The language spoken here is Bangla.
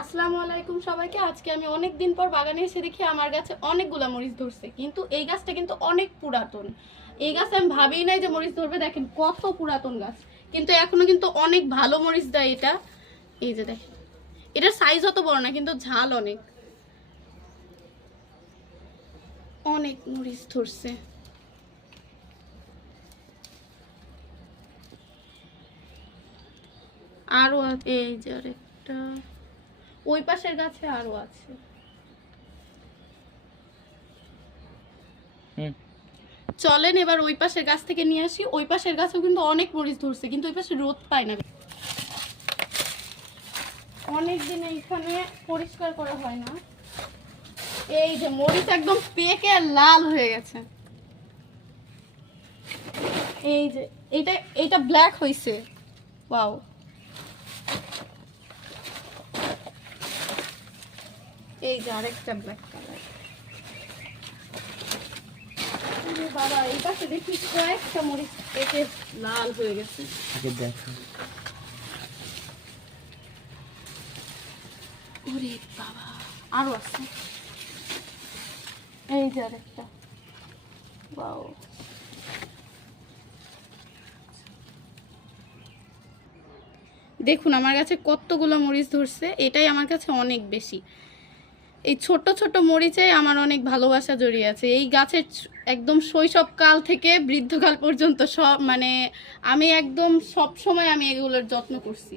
আসসালামু আলাইকুম সবাইকে। আজকে আমি অনেক দিন পর বাগানে এসে দেখি আমার গাছে অনেকগুলা মরিচ ধরছে, কিন্তু এই গাছটা কিন্তু অনেক পুরাতন। এই গাছে আমি ভাবিই নাই যে মরিচ ধরবে। দেখেন কত পুরাতন গাছ, কিন্তু এখনো কিন্তু অনেক ভালো মরিচ দেয় এটা। এই যে দেখেন, এটার সাইজ অত বড় না কিন্তু ঝাল অনেক, অনেক মরিচ ধরছে। আরো এই যে আরেকটা, ওই পাশের গাছে আরো আছে। চলেন এবার ওই পাশের গাছ থেকে নিয়ে আসি। ওই পাশের গাছেও কিন্তু অনেক মরিচ ধরছে, কিন্তু ওই পাশে রোদ পায় না, অনেক দিন এইখানে পরিষ্কার করা হয় না। এই যে মরিচ একদম পেকে লাল হয়ে গেছে। এই যে এটা এটা ব্ল্যাক হইছে। ওয়াও, এই যে আরেকটা ব্ল্যাক কালার। বাবা, এই পাশে দেখি কয়েকটা মরিচ পেকে লাল হয়ে গেছে। ওরে বাবা, আরো আছে। এই যে আরেকটা। ওয়াও, দেখুন আমার কাছে কতগুলো মরিচ ধরছে। এটাই আমার কাছে অনেক বেশি। এই ছোট ছোট মরিচে আমার অনেক ভালোবাসা জড়িয়ে আছে। এই গাছের একদম শৈশবকাল থেকে বৃদ্ধকাল পর্যন্ত সব, মানে আমি একদম সব সময় আমি এগুলোর যত্ন করছি।